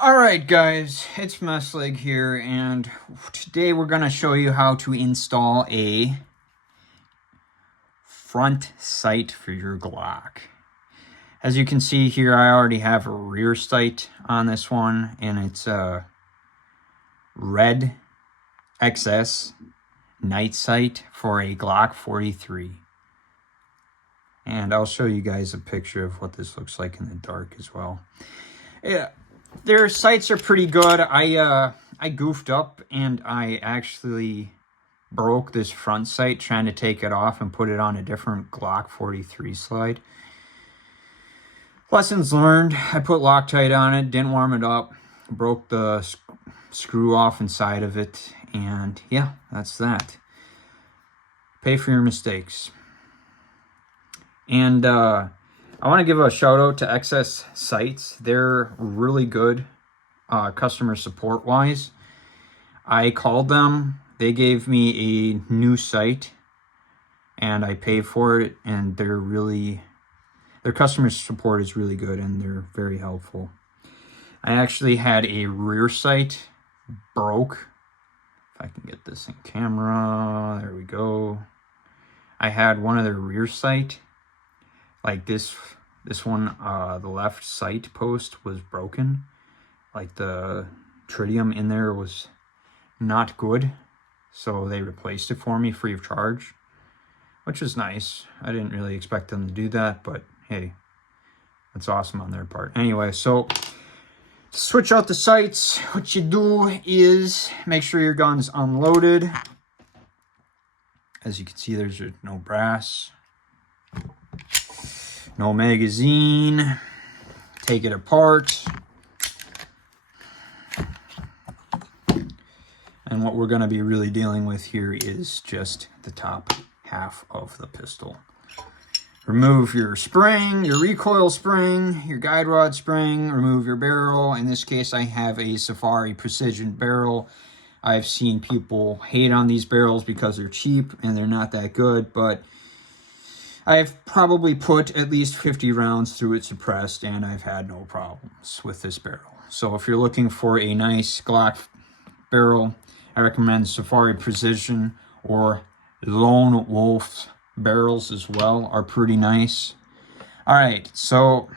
Alright guys, it's Messleg here, and today we're going to show you how to install a front sight for your Glock. As you can see here, I already have a rear sight on this one, and it's a red XS night sight for a Glock 43. And I'll show you guys a picture of what this looks like in the dark as well. Yeah. Their sights are pretty good. I goofed up and I actually broke this front sight trying to take it off and put it on a different Glock 43 slide. Lessons learned. I put Loctite on it, didn't warm it up, broke the screw off inside of it, and yeah, that's that. Pay for your mistakes. And I want to give a shout out to XS Sights. They're really good customer support wise. I called them, they gave me a new sight and I paid for it, and their customer support is really good and they're very helpful. I actually had a rear sight broke. If I can get this in camera, there we go. I had one of their rear sight, like this one, the left sight post was broken. Like the tritium in there was not good, so they replaced it for me free of charge, which is nice. I didn't really expect them to do that, but hey, that's awesome on their part. Anyway, so to switch out the sights, what you do is make sure your gun's unloaded. As you can see, there's no brass, no magazine. Take it apart. And what we're going to be really dealing with here is just the top half of the pistol. Remove your spring, your recoil spring, your guide rod spring, remove your barrel. In this case, I have a Safari Precision barrel. I've seen people hate on these barrels because they're cheap and they're not that good, but I've probably put at least 50 rounds through it suppressed, and I've had no problems with this barrel. So if you're looking for a nice Glock barrel, I recommend Safari Precision, or Lone Wolf barrels as well are pretty nice. All right, so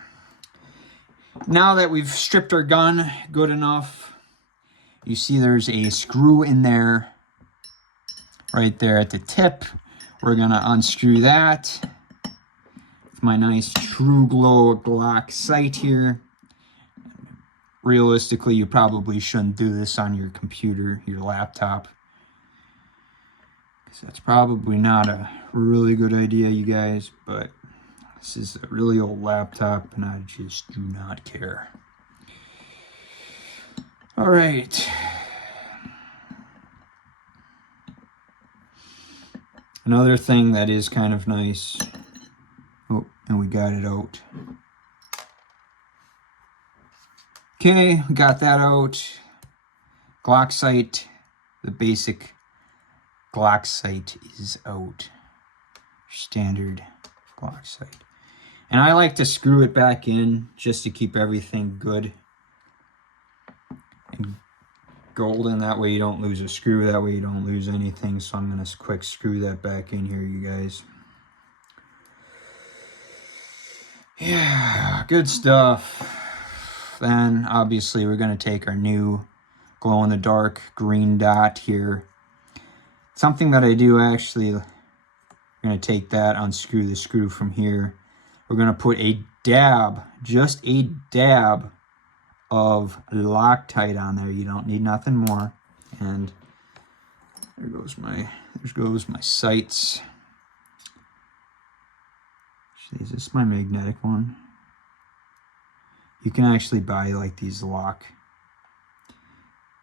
now that we've stripped our gun good enough, you see there's a screw in there right there at the tip. We're gonna unscrew that. My nice True Glow Glock sight here. Realistically, you probably shouldn't do this on your computer, your laptop, because that's probably not a really good idea, you guys, but this is a really old laptop and I just do not care. All right. Another thing that is kind of nice. Oh, and we got it out. Okay, we got that out. Glock sight, the basic Glock sight is out. Standard Glock sight. And I like to screw it back in just to keep everything good and golden. That way you don't lose a screw, that way you don't lose anything. So I'm going to quick screw that back in here, you guys. Yeah, good stuff. Then obviously we're going to take our new glow-in-the-dark green dot here. Something that I do actually, we're going to take that, unscrew the screw from here. We're going to put a dab, just a dab of Loctite on there. You don't need nothing there. And there goes my sights. Is this my magnetic one? You can actually buy like these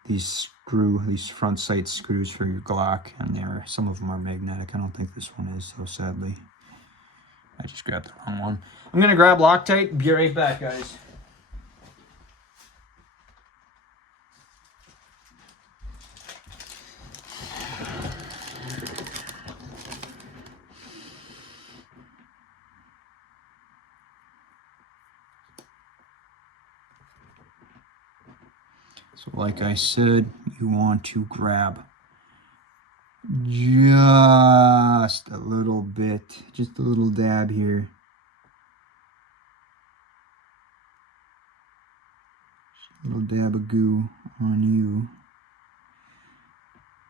these front sight screws for your Glock, and some of them are magnetic. I don't think this one is, so sadly. I just grabbed the wrong one. I'm gonna grab Loctite, be right back, guys. So like I said, you want to grab just a little bit, just a little dab here. Just a little dab of goo on you.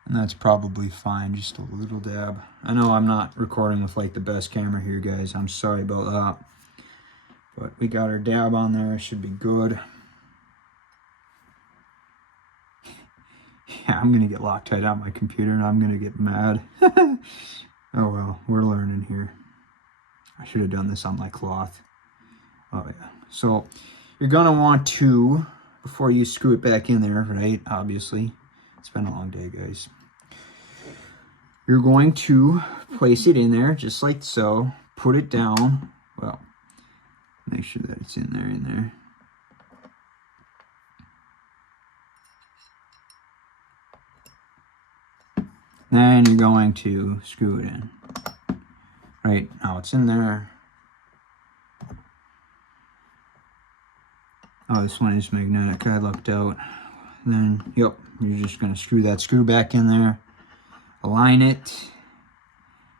And that's probably fine, just a little dab. I know I'm not recording with like the best camera here, guys. I'm sorry about that. But we got our dab on there, it should be good. Yeah, I'm gonna get Loctite on my computer and I'm gonna get mad. Oh well, we're learning here. I should have done this on my cloth. Oh yeah. So you're gonna want to, before you screw it back in there, right? Obviously, it's been a long day, guys. You're going to place it in there just like so. Put it down. Well, make sure that it's in there. Then you're going to screw it in. Right, now it's in there. Oh, this one is magnetic, I looked out. Then, yep, you're just gonna screw that screw back in there. Align it.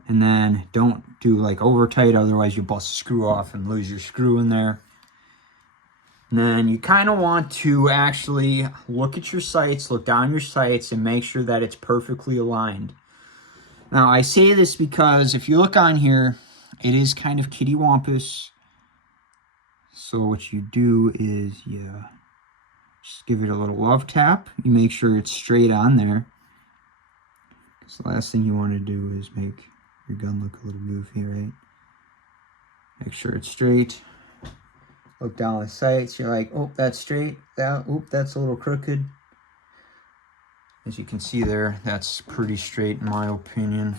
And then don't do like over tight, otherwise you bust the screw off and lose your screw in there. And then you kind of want to actually look at your sights, look down your sights, and make sure that it's perfectly aligned. Now, I say this because if you look on here, it is kind of kittywampus. So what you do is, just give it a little love tap. You make sure it's straight on there. Because the last thing you want to do is make your gun look a little goofy, right? Make sure it's straight. Look down the sights. You're like, oh, that's straight. That's a little crooked. As you can see there, that's pretty straight in my opinion.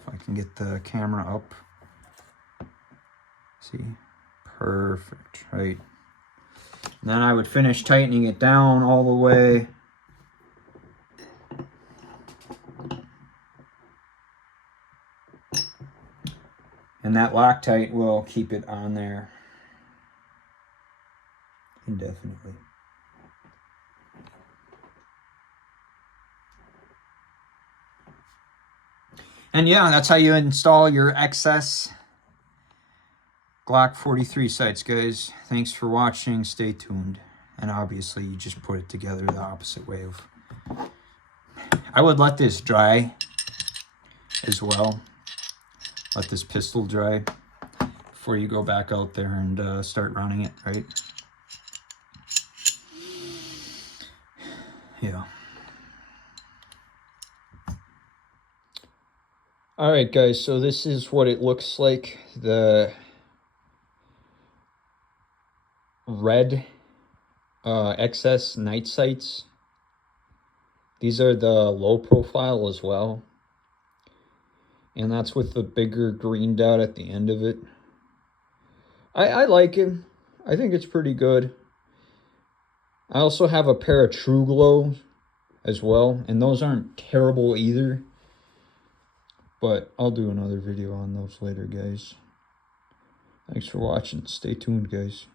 If I can get the camera up. See, perfect, right? And then I would finish tightening it down all the way. And that Loctite will keep it on there indefinitely. And yeah, that's how you install your XS Glock 43 sights, guys. Thanks for watching. Stay tuned. And obviously, you just put it together the opposite way of... I would let this dry as well. Let this pistol dry before you go back out there and start running it, right? Yeah. All right, guys, so this is what it looks like. The red XS night sights. These are the low profile as well. And that's with the bigger green dot at the end of it. I like it. I think it's pretty good. I also have a pair of True Glow as well. And those aren't terrible either. But I'll do another video on those later, guys. Thanks for watching. Stay tuned, guys.